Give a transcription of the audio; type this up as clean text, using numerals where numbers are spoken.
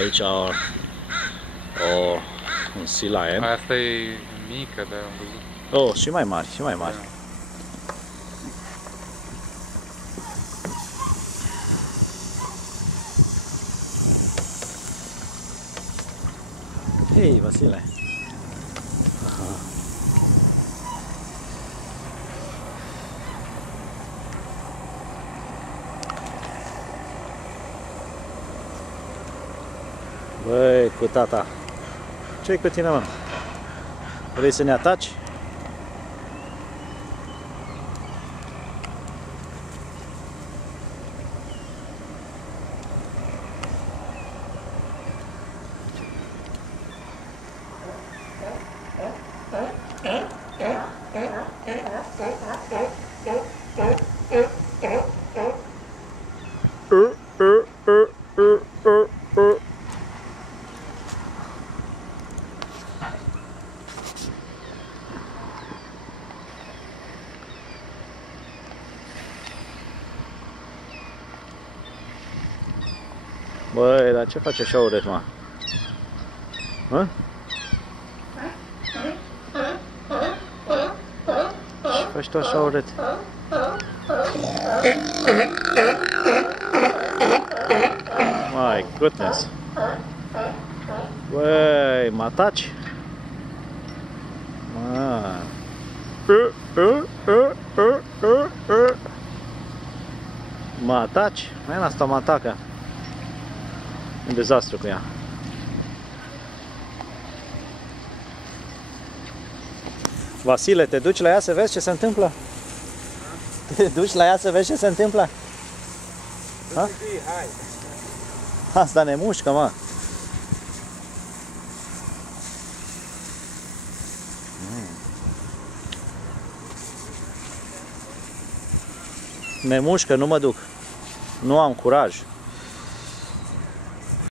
aici un sea lion. Asta e mică, dar am văzut. Oh, și mai mari, și mai mari. Hei, Vasile! Băi, cu tata! Ce-i cu tine, mă? Vrei să ne ataci? Băi, dar ce faci așa urât, mă? Hă? Ce faci tu așa urât? My goodness! Băi, mă ataci? Mă ataci? Mai asta mă atacă. Un dezastru cu ea. Vasile, te duci la ea să vezi ce se întâmplă? Te duci la ea să vezi ce se întâmplă? Ha? Asta ne mușcă, mă. Ne mușcă, nu mă duc. Nu am curaj.